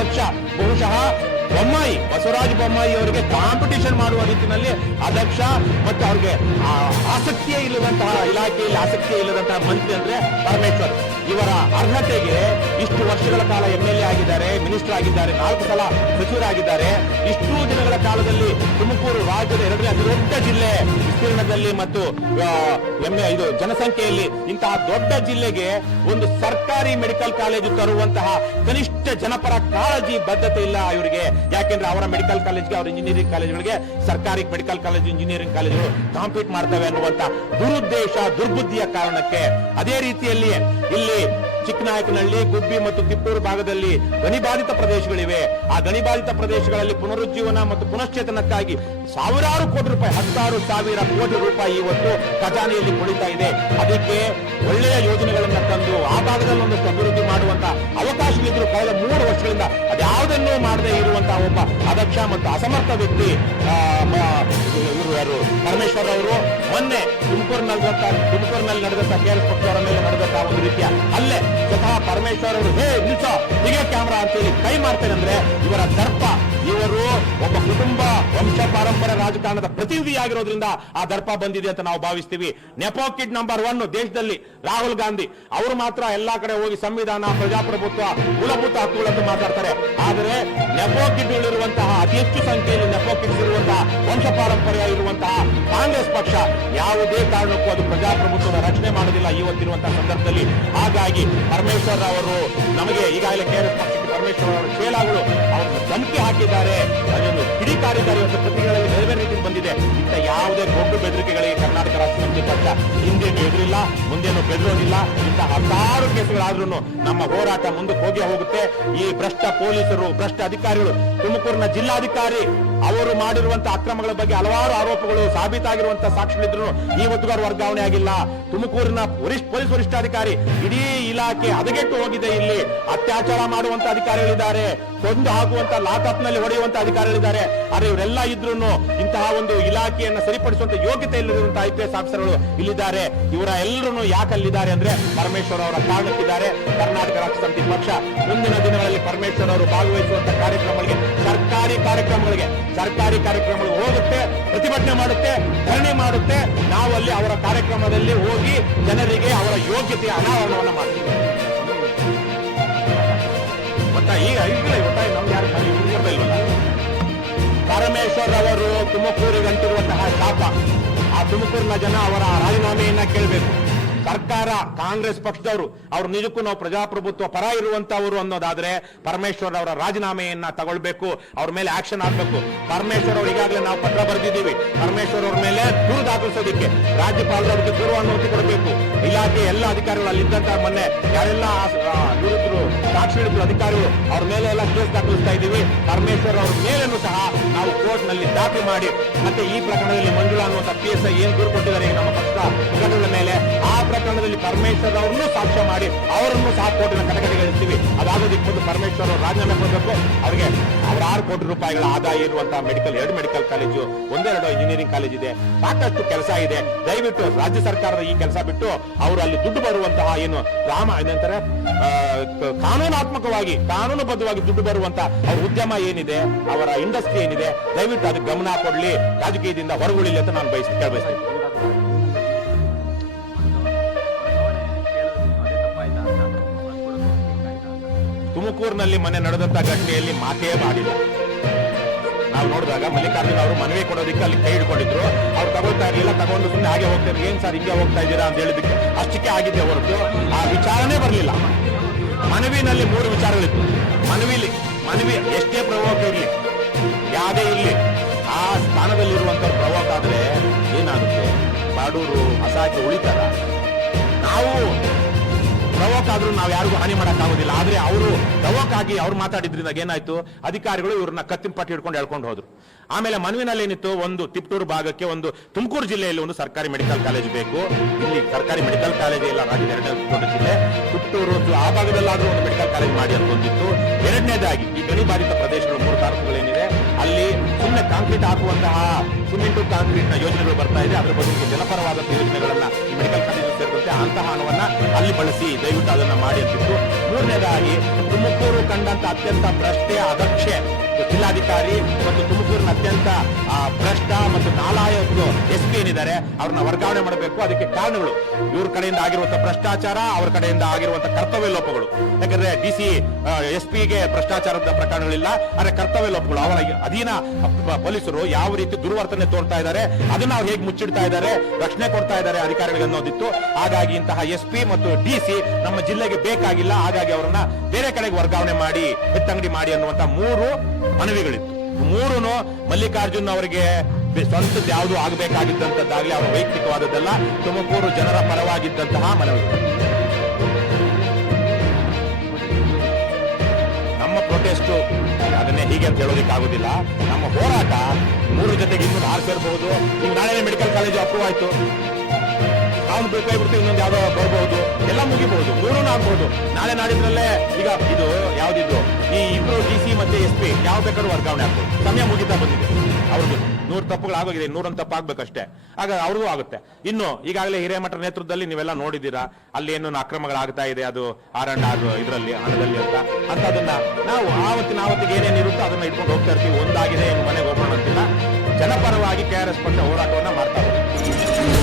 ಅಧ್ಯಕ್ಷ ಬಹುಶಃ ಬೊಮ್ಮಾಯಿ, ಬಸವರಾಜ ಬೊಮ್ಮಾಯಿ ಅವರಿಗೆ ಕಾಂಪಿಟಿಷನ್ ಮಾಡುವ ರೀತಿಯಲ್ಲಿ ಅಧ್ಯಕ್ಷ ಮತ್ತು ಅವ್ರಿಗೆ ಆಸಕ್ತಿಯೇ ಇಲ್ಲದಂತಹ ಇಲಾಖೆಯಲ್ಲಿ ಆಸಕ್ತಿಯೇ ಇಲ್ಲದಂತಹ ಮಂತ್ರಿ ಅಂದ್ರೆ ಪರಮೇಶ್ವರ್. ಇವರ ಅರ್ಹತೆಗೆ ಇಷ್ಟು ವರ್ಷಗಳ ಕಾಲ MLA ಆಗಿದ್ದಾರೆ, ಮಿನಿಸ್ಟರ್ ಆಗಿದ್ದಾರೆ, 4 ಸಲ ಸಚಿವರಾಗಿದ್ದಾರೆ. ಇಷ್ಟು ದಿನಗಳ ಕಾಲದಲ್ಲಿ ತುಮಕೂರು ರಾಜ್ಯದ 2ನೇ ಅತಿ ದೊಡ್ಡ ಜಿಲ್ಲೆ ವಿಸ್ತೀರ್ಣದಲ್ಲಿ ಮತ್ತು ಇದು ಜನಸಂಖ್ಯೆಯಲ್ಲಿ ಇಂತಹ ದೊಡ್ಡ ಜಿಲ್ಲೆಗೆ ಒಂದು ಸರ್ಕಾರಿ ಮೆಡಿಕಲ್ ಕಾಲೇಜು ತರುವಂತಹ ಕನಿಷ್ಠ ಜನಪರ ಕಾಳಜಿ ಬದ್ಧತೆ ಇಲ್ಲ ಇವರಿಗೆ. ಯಾಕೆಂದ್ರೆ ಅವರ ಮೆಡಿಕಲ್ ಕಾಲೇಜ್ಗೆ, ಅವರ ಇಂಜಿನಿಯರಿಂಗ್ ಕಾಲೇಜುಗಳಿಗೆ ಸರ್ಕಾರಿ ಮೆಡಿಕಲ್ ಕಾಲೇಜು, ಇಂಜಿನಿಯರಿಂಗ್ ಕಾಲೇಜುಗಳು ಕಾಂಪೀಟ್ ಮಾಡ್ತವೆ ಅನ್ನುವಂತ ದುರುದ್ದೇಶ, ದುರ್ಬುದ್ಧಿಯ ಕಾರಣಕ್ಕೆ ಅದೇ ರೀತಿಯಲ್ಲಿ ಇಲ್ಲಿ ಚಿಕ್ಕನಾಯಕನಹಳ್ಳಿ, ಗುಬ್ಬಿ ಮತ್ತು ತಿಪ್ಪೂರು ಭಾಗದಲ್ಲಿ ಗಣಿಬಾಧಿತ ಪ್ರದೇಶಗಳಿವೆ. ಆ ಗಣಿಬಾಧಿತ ಪ್ರದೇಶಗಳಲ್ಲಿ ಪುನರುಜ್ಜೀವನ ಮತ್ತು ಪುನಶ್ಚೇತನಕ್ಕಾಗಿ ಸಾವಿರಾರು ಕೋಟಿ ರೂಪಾಯಿ, 16,000 ಕೋಟಿ ರೂಪಾಯಿ ಇವತ್ತು ಖಜಾನೆಯಲ್ಲಿ ಕುಳಿತಾ ಇದೆ. ಅದಕ್ಕೆ ಒಳ್ಳೆಯ ಯೋಜನೆಗಳನ್ನು ತಂದು ಆ ಭಾಗದಲ್ಲಿ ಒಂದಷ್ಟು ಅಭಿವೃದ್ಧಿ ಮಾಡುವಂತ ಅವಕಾಶಗಳಿದ್ರು ಕಳೆದ 3 ವರ್ಷಗಳಿಂದ ಅದ್ಯಾವುದನ್ನೂ ಮಾಡದೇ ಇರುವಂತಹ ಒಬ್ಬ ಅಧ್ಯಕ್ಷ ಮತ್ತು ಅಸಮರ್ಥ ವ್ಯಕ್ತಿ ಪರಮೇಶ್ವರ್ ಅವರು ಮೊನ್ನೆ ತುಮಕೂರಿನಲ್ಲಿ ನಡೆದಂತ KRS ಪಕ್ಷದವರ ಮೇಲೆ ನಡೆದಂತಹ ಒಂದು ರೀತಿಯ ಅಲ್ಲೇ ಸ್ವತಃ ಪರಮೇಶ್ವರ್ ಅವರು ನಿಲ್ಸೋ ಹೀಗೆ ಕ್ಯಾಮ್ರಾ ಅಂತೇಳಿ ಕೈ ಮಾಡ್ತೇನೆ ಅಂದ್ರೆ ಇವರ ದರ್ಪ. ಇವರು ಒಬ್ಬ ಕುಟುಂಬ ವಂಶ ಪಾರಂಪರ್ಯ ರಾಜಕಾರಣದ ಪ್ರತಿನಿಧಿಯಾಗಿರೋದ್ರಿಂದ ಆ ದರ್ಪ ಬಂದಿದೆ ಅಂತ ನಾವು ಭಾವಿಸ್ತೀವಿ. ನೆಪೋ ಕಿಡ್ ನಂಬರ್ 1 ದೇಶದಲ್ಲಿ ರಾಹುಲ್ ಗಾಂಧಿ ಅವರು ಮಾತ್ರ ಎಲ್ಲಾ ಕಡೆ ಹೋಗಿ ಸಂವಿಧಾನ, ಪ್ರಜಾಪ್ರಭುತ್ವ, ಮೂಲಭೂತ ಹಕ್ಕುಗಳನ್ನು ಮಾತಾಡ್ತಾರೆ. ಆದರೆ ನೆಪೋ ಕಿಡ್ ಇರುವಂತಹ ಅತಿ ಹೆಚ್ಚು ಸಂಖ್ಯೆಯಲ್ಲಿ ನೆಪೋ ಕಿಡ್ಸ್ ಇರುವಂತಹ ವಂಶ ಪಾರಂಪರ್ಯ ಇರುವಂತಹ ಕಾಂಗ್ರೆಸ್ ಪಕ್ಷ ಯಾವುದೇ ಕಾರಣಕ್ಕೂ ಅದು ಪ್ರಜಾಪ್ರಭುತ್ವದ ರಕ್ಷಣೆ ಮಾಡೋದಿಲ್ಲ ಇವತ್ತಿರುವಂತಹ ಸಂದರ್ಭದಲ್ಲಿ. ಹಾಗಾಗಿ ಪರಮೇಶ್ವರ್ ಅವರು ನಮಗೆ ಈಗಾಗಲೇ KRS ಪಕ್ಷಕ್ಕೆ ಪರಮೇಶ್ವರ್ ಅವರ ಚೇಲಾಗಳು ಅವರನ್ನು ಧಮಕಿ ಹಾಕಿದ್ದಾರೆ. ಅದನ್ನು ಕಿಡಿಕಾರಿದ್ದಾರೆ. ಪ್ರತಿಗಳಲ್ಲಿ ಬೇರೆ ಬೇರೆ ರೀತಿ ಬಂದಿದೆ. ಇಂಥ ಯಾವುದೇ ದೊಡ್ಡ ಬೆದರಿಕೆಗಳಿಗೆ ಕರ್ನಾಟಕ ರಾಷ್ಟ್ರ ಸಮಿತಿ ಪಕ್ಷ ಹಿಂದೇನು ಎದುರಿಲ್ಲ, ಮುಂದೇನು ಬೆದರೋದಿಲ್ಲ. ಇಂಥ 10 ಕೇಸುಗಳಾದ್ರೂ ನಮ್ಮ ಹೋರಾಟ ಮುಂದಕ್ಕೆ ಹೋಗುತ್ತೆ. ಈ ಭ್ರಷ್ಟ ಪೊಲೀಸರು, ಭ್ರಷ್ಟ ಅಧಿಕಾರಿಗಳು, ತುಮಕೂರಿನ ಜಿಲ್ಲಾಧಿಕಾರಿ ಅವರು ಮಾಡಿರುವಂತಹ ಅಕ್ರಮಗಳ ಬಗ್ಗೆ ಹಲವಾರು ಆರೋಪಗಳು ಸಾಬೀತಾಗಿರುವಂತಹ ಸಾಕ್ಷಿಗಳಿದ್ರು ಇವತ್ತಿಗೂ ಅವರು ವರ್ಗಾವಣೆ ಆಗಿಲ್ಲ. ತುಮಕೂರಿನ ಪೊಲೀಸ್ ವರಿಷ್ಠಾಧಿಕಾರಿ ಇಡೀ ಇಲಾಖೆ ಹದಗೆಟ್ಟು ಹೋಗಿದೆ. ಇಲ್ಲಿ ಅತ್ಯಾಚಾರ ಮಾಡುವಂತ ಅಧಿಕಾರಿಗಳಿದ್ದಾರೆ, ಕೊಂದು ಹಾಕುವಂತ ಲಾಕಪ್ ನಲ್ಲಿ ಹೊಡೆಯುವಂತ ಅಧಿಕಾರಿಗಳಿದ್ದಾರೆ. ಆದ್ರೆ ಇವರೆಲ್ಲ ಇದ್ರು ಇಂತಹ ಒಂದು ಇಲಾಖೆಯನ್ನು ಸರಿಪಡಿಸುವಂತ ಯೋಗ್ಯತೆ ಇಲ್ಲದಿರುವಂತಹ IPS ಆಫೀಸರ್ಗಳು ಇಲ್ಲಿದ್ದಾರೆ. ಇವರ ಎಲ್ಲರೂ ಯಾಕೆ ಅಲ್ಲಿದ್ದಾರೆ ಅಂದ್ರೆ ಪರಮೇಶ್ವರ್ ಅವರ ಕಾರಣಕ್ಕಿದ್ದಾರೆ. ಕರ್ನಾಟಕ ರಾಷ್ಟ್ರ ಸಮಿತಿ ಪಕ್ಷ ಮುಂದಿನ ದಿನಗಳಲ್ಲಿ ಪರಮೇಶ್ವರ್ ಅವರು ಭಾಗವಹಿಸುವಂತ ಕಾರ್ಯಕ್ರಮಗಳಿಗೆ, ಸರ್ಕಾರಿ ಕಾರ್ಯಕ್ರಮಗಳಿಗೆ ಹೋಗುತ್ತೆ, ಪ್ರತಿಭಟನೆ ಮಾಡುತ್ತೆ, ಧರಣಿ ಮಾಡುತ್ತೆ. ನಾವು ಅಲ್ಲಿ ಅವರ ಕಾರ್ಯಕ್ರಮದಲ್ಲಿ ಹೋಗಿ ಜನರಿಗೆ ಅವರ ಯೋಗ್ಯತೆಯ ಅನಾವರಣವನ್ನು ಮಾಡ್ತೀವಿ. ಈಗ ನಮ್ಗೆ ಯಾರು ಇಲ್ವಲ್ಲ. ಪರಮೇಶ್ವರ್ ಅವರು ತುಮಕೂರಿಗಂಟಿರುವಂತಹ ಶಾಪ. ಆ ತುಮಕೂರಿನ ಜನ ಅವರ ರಾಜೀನಾಮೆಯನ್ನ ಕೇಳಬೇಕು. ಸರ್ಕಾರ, ಕಾಂಗ್ರೆಸ್ ಪಕ್ಷದವರು ಅವರು ನಿಜಕ್ಕೂ ನಾವು ಪ್ರಜಾಪ್ರಭುತ್ವ ಪರ ಇರುವಂತವರು ಅನ್ನೋದಾದ್ರೆ ಪರಮೇಶ್ವರ್ ಅವರ ರಾಜೀನಾಮೆಯನ್ನ ತಗೊಳ್ಬೇಕು, ಅವ್ರ ಮೇಲೆ ಆಕ್ಷನ್ ಆಗ್ಬೇಕು. ಪರಮೇಶ್ವರ್ ಅವರು ಈಗಾಗಲೇ ನಾವು ಪತ್ರ ಬರೆದಿದ್ದೀವಿ. ಪರಮೇಶ್ವರ್ ಅವ್ರ ಮೇಲೆ ದೂರು ದಾಖಲಿಸೋದಕ್ಕೆ ರಾಜ್ಯಪಾಲರಿಗೆ ದೂರು ಅನುಮತಿ ಕೊಡಬೇಕು. ಇಲಾಖೆ ಎಲ್ಲ ಅಧಿಕಾರಿಗಳು ಅಲ್ಲಿದ್ದಂತ ಮೊನ್ನೆ ಯಾರೆಲ್ಲ ವಿರುದ್ಧರು ಸಾಕ್ಷಿ ಅಧಿಕಾರಿಗಳು ಅವ್ರ ಮೇಲೆ ಎಲ್ಲ ಕೇಸ್ ದಾಖಲಿಸ್ತಾ ಇದ್ದೀವಿ. ಪರಮೇಶ್ವರ್ ಅವ್ರ ಮೇಲೂ ಸಹ ನಾವು ಕೋರ್ಟ್ ನಲ್ಲಿ ದಾಖಲು ಮಾಡಿ ಮತ್ತೆ ಈ ಪ್ರಕರಣದಲ್ಲಿ ಮಂಜುಳಾ ಅನ್ನುವಂಥ PSI ಏನ್ ದೂರು ಕೊಟ್ಟಿದ್ದಾರೆ ನಮ್ಮ ಪಕ್ಷದ ಮುಖಂಡರ ಮೇಲೆ, ಆ ಪ್ರಕರಣದಲ್ಲಿ ಪರಮೇಶ್ವರ್ ಅವರನ್ನು ಸಾಕ್ಷ್ಯ ಮಾಡಿ ಅವರನ್ನು ಸಹ ಕೋರ್ಟಿನ ಕಟಕಟೆಗಳಿಸ್ತೀವಿ. ಅದಾಗೋದಕ್ಕೆ ಮೊದಲು ಪರಮೇಶ್ವರ್ ಅವರು ರಾಜೀನಾಮೆ ಕೊಡಬೇಕು. ಅವರಿಗೆ 6 ಕೋಟಿ ರೂಪಾಯಿಗಳ ಆದಾಯ ಇರುವಂತಹ 2 ಮೆಡಿಕಲ್ ಕಾಲೇಜು, 1-2 ಇಂಜಿನಿಯರಿಂಗ್ ಕಾಲೇಜ್ ಇದೆ. ಸಾಕಷ್ಟು ಕೆಲಸ ಇದೆ. ದಯವಿಟ್ಟು ರಾಜ್ಯ ಸರ್ಕಾರದ ಈ ಕೆಲಸ ಬಿಟ್ಟು ಅವರು ಅಲ್ಲಿ ದುಡ್ಡು ಬರುವಂತಹ ಏನಂತಾರೆ ಕಾನೂನಾತ್ಮಕವಾಗಿ, ಕಾನೂನುಬದ್ಧವಾಗಿ ದುಡ್ಡು ಬರುವಂತಹ ಅವ್ರ ಉದ್ಯಮ ಏನಿದೆ, ಅವರ ಇಂಡಸ್ಟ್ರಿ ಏನಿದೆ, ದಯವಿಟ್ಟು ಅದಕ್ಕೆ ಗಮನ ಕೊಡ್ಲಿ, ರಾಜಕೀಯದಿಂದ ಹೊರಗುಳಿಲಿ ಅಂತ ನಾನು ಕೇಳಬಯಸ್ತೀನಿ. ತುಮಕೂರಿನಲ್ಲಿ ಮೊನ್ನೆ ನಡೆದಂತ ಘಟನೆಯಲ್ಲಿ ಮಾತೇ ಮಾಡಿಲ್ಲ. ನಾವು ನೋಡಿದಾಗ ಮಲ್ಲಿಕಾರ್ಜುನ ಅವರು ಮನವಿ ಕೊಡೋದಕ್ಕೆ ಅಲ್ಲಿ ಕೈ ಹಿಡ್ಕೊಂಡಿದ್ರು. ಅವ್ರು ತಗೊಳ್ತಾ ಇರ್ಲಿಲ್ಲ, ತಗೊಂಡು ಸುಮ್ಮನೆ ಹಾಗೆ ಹೋಗ್ತಾರೆ. ಏನ್ ಸರ್ ಹಿಂಗೆ ಹೋಗ್ತಾ ಇದ್ದೀರಾ ಅಂತ ಹೇಳಿದಕ್ಕೆ ಅಷ್ಟಕ್ಕೆ ಆಗಿದೆ ಹೊರತು ಆ ವಿಚಾರನೇ ಬರಲಿಲ್ಲ. ಮನವಿನಲ್ಲಿ 3 ವಿಚಾರಗಳಿತ್ತು. ಮನವಿ ಎಷ್ಟೇ ಪ್ರವೋಕ್ ಇರಲಿ, ಯಾವುದೇ ಇರಲಿ, ಆ ಸ್ಥಾನದಲ್ಲಿರುವಂತವ್ರು ಪ್ರವೋಕ್ ಆದ್ರೆ ಏನಾಗುತ್ತೆ? ಬಾಡೂರು ಅಸಹಾಯಕ ಉಳಿತಾರ. ನಾವು ಪ್ರವೋಕ್ ಆದ್ರೂ ನಾವು ಯಾರಿಗೂ ಹಾನಿ ಮಾಡಕ್ಕಾಗೋದಿಲ್ಲ. ಆದ್ರೆ ಅವರು ಪ್ರವೋಕ್ ಆಗಿ ಅವ್ರು ಮಾತಾಡಿದ್ರಿಂದ ಏನಾಯ್ತು, ಅಧಿಕಾರಿಗಳು ಇವ್ರನ್ನ ಕತ್ತಿನ ಪಟ್ಟಿ ಹಿಡ್ಕೊಂಡು ಹೇಳ್ಕೊಂಡು ಹೋದ್ರು. ಆಮೇಲೆ ಮನವಿನಲ್ಲಿ ಏನಿತ್ತು, ಒಂದು ತಿಪ್ಟೂರು ಭಾಗಕ್ಕೆ, ಒಂದು ತುಮಕೂರು ಜಿಲ್ಲೆಯಲ್ಲಿ ಒಂದು ಸರ್ಕಾರಿ ಮೆಡಿಕಲ್ ಕಾಲೇಜ್ ಬೇಕು. ಇಲ್ಲಿ ಸರ್ಕಾರಿ ಮೆಡಿಕಲ್ ಕಾಲೇಜ್ ಇಲ್ಲ, ರಾಜ್ಯದ 2ನೇ ದೊಡ್ಡ ಜಿಲ್ಲೆ ತಿಪ್ಟೂರು, ಆ ಭಾಗದಲ್ಲಾದ್ರೂ ಒಂದು ಮೆಡಿಕಲ್ ಕಾಲೇಜ್ ಮಾಡಿ ಅಂತ ಒಂದಿತ್ತು. 2ನೇದಾಗಿ ಈ ಗಣಿಬಾಧಿತ ಪ್ರದೇಶಗಳು 3 ತಾಲೂಕುಗಳೇನಿದೆ ಅಲ್ಲಿ ಸುಮ್ಮನೆ ಕಾಂಕ್ರೀಟ್ ಹಾಕುವಂತಹ ಸಿಮೆಂಟು ಕಾಂಕ್ರೀಟ್ ನ ಯೋಜನೆಗಳು ಬರ್ತಾ ಇದೆ. ಅದ್ರ ಬದಲಿಗೆ ಜನಪರವಾದಂತಹ ಯೋಜನೆಗಳನ್ನ ಈ ಮೆಡಿಕಲ್ ಕಾಲೇಜು ಸೇರಿದಂತೆ ಆ ಅಂತಹ ಹಣವನ್ನ ಅಲ್ಲಿ ಬಳಸಿ ದಯವಿಟ್ಟು ಅದನ್ನ ಮಾಡಿ ಅಂತಿತ್ತು. ಮೂರನೇದಾಗಿ ತುಮಕೂರು ಕಂಡಂತ ಅತ್ಯಂತ ಭ್ರಷ್ಟೆ ಅದಕ್ಷೆ ಜಿಲ್ಲಾಧಿಕಾರಿ ಮತ್ತು ತುಮಕೂರಿನ ಅತ್ಯಂತ ಭ್ರಷ್ಟ ಮತ್ತು ನಾಲಾಯಕ SP ಏನಿದ್ದಾರೆ ಅವ್ರನ್ನ ವರ್ಗಾವಣೆ ಮಾಡಬೇಕು. ಅದಕ್ಕೆ ಕಾರಣಗಳು ಇವ್ರ ಕಡೆಯಿಂದ ಆಗಿರುವಂತಹ ಭ್ರಷ್ಟಾಚಾರ, ಅವ್ರ ಕಡೆಯಿಂದ ಆಗಿರುವಂತಹ ಕರ್ತವ್ಯ ಲೋಪಗಳು. ಯಾಕಂದ್ರೆ DC SP-ಗೆ ಭ್ರಷ್ಟಾಚಾರದ ಪ್ರಕರಣಗಳಿಲ್ಲ, ಆದರೆ ಕರ್ತವ್ಯ ಲೋಪಗಳು. ಅವರ ಅಧೀನ ಪೊಲೀಸರು ಯಾವ ರೀತಿ ದುರ್ವರ್ತನೆ ತೋರ್ತಾ ಇದ್ದಾರೆ, ಅದನ್ನ ಅವ್ರು ಹೇಗೆ ಮುಚ್ಚಿಡ್ತಾ ಇದ್ದಾರೆ, ರಕ್ಷಣೆ ಕೊಡ್ತಾ ಇದ್ದಾರೆ ಅಧಿಕಾರಿಗಳಿಗೆ ಅನ್ನೋದಿತ್ತು. ಹಾಗಾಗಿ ಇಂತಹ SP ಮತ್ತು DC ನಮ್ಮ ಜಿಲ್ಲೆಗೆ ಬೇಕಾಗಿಲ್ಲ. ಹಾಗಾಗಿ ಅವರನ್ನ ಬೇರೆ ಕಡೆಗೆ ವರ್ಗಾವಣೆ ಮಾಡಿ, ಎತ್ತಂಗಡಿ ಮಾಡಿ ಅನ್ನುವಂತ 3 ಮನವಿಗಳಿತ್ತು. 3 ಮಲ್ಲಿಕಾರ್ಜುನ್ ಅವರಿಗೆ ಸ್ವಂತದ್ದು ಯಾವುದು ಆಗಬೇಕಾಗಿದ್ದಂತದ್ದಾಗಲಿ ಅವರ ವೈಯಕ್ತಿಕವಾದದ್ದಲ್ಲ, ತುಮಕೂರು ಜನರ ಪರವಾಗಿದ್ದಂತಹ ಮನವಿಗಳು. ನಮ್ಮ ಪ್ರೊಟೆಸ್ಟ್ ಅದನ್ನೇ ಹೀಗೆ ಅಂತ ಹೇಳೋದಕ್ಕಾಗೋದಿಲ್ಲ. ನಮ್ಮ ಹೋರಾಟ 3 ಜೊತೆಗೆ ಇನ್ನೊಂದು 6 ಸೇರಬಹುದು. ಈಗ ನಾಳೆ ಮೆಡಿಕಲ್ ಕಾಲೇಜು ಅಪ್ರೂವ್ ಆಯ್ತು, ನಾವು ಬೇಕಾಗ್ಬಿಡ್ತು, ಇನ್ನೊಂದು ಯಾವ್ದೋ ಬರ್ಬಹುದು, ಎಲ್ಲ ಮುಗಿಬಹುದು, 3 ಆಗ್ಬಹುದು. ನಾಳೆ ನಾಡಿದ್ರಲ್ಲೇ ಈಗ ಇದು ಯಾವ್ದಿದ್ದು ಈ ಇಬ್ರು DC ಮತ್ತೆ SP ಯಾವ ಬೇಕಾದ್ರೂ ವರ್ಗಾವಣೆ ಆಗ್ಬೋದು. ಸಮಯ ಮುಗಿತಾ ಬಂದಿದೆ. ಅವ್ರದ್ದು 100 ತಪ್ಪುಗಳು ಆಗೋಗಿದೆ, 101 ತಪ್ಪು ಆಗ್ಬೇಕಷ್ಟೇ. ಆಗ ಅವ್ರಿಗೂ ಆಗುತ್ತೆ. ಇನ್ನು ಈಗಾಗಲೇ ಹಿರೇಮಠರ ನೇತೃತ್ವದಲ್ಲಿ ನೀವೆಲ್ಲ ನೋಡಿದ್ದೀರಾ, ಅಲ್ಲಿ ಏನು ಅಕ್ರಮಗಳಾಗ್ತಾ ಇದೆ, ಅದು ಇದರಲ್ಲಿ ಹಣದಲ್ಲಿ ಅಂತ ಅದನ್ನ ನಾವು ಆವತ್ತಿಗೆ ಏನೇನಿರುತ್ತೋ ಅದನ್ನ ಇಟ್ಕೊಂಡು ಹೋಗ್ತಾ ಇರ್ತೀವಿ. ಒಂದಾಗಿದೆ ಏನು ಮನೆಗೆ ಹೋಗೋಣ ಅಂತಿಲ್ಲ. ಜನಪರವಾಗಿ KRS ಪಕ್ಷ ಹೋರಾಟವನ್ನ ಮಾಡ್ತಾ ಹೋಗ್ತೀವಿ.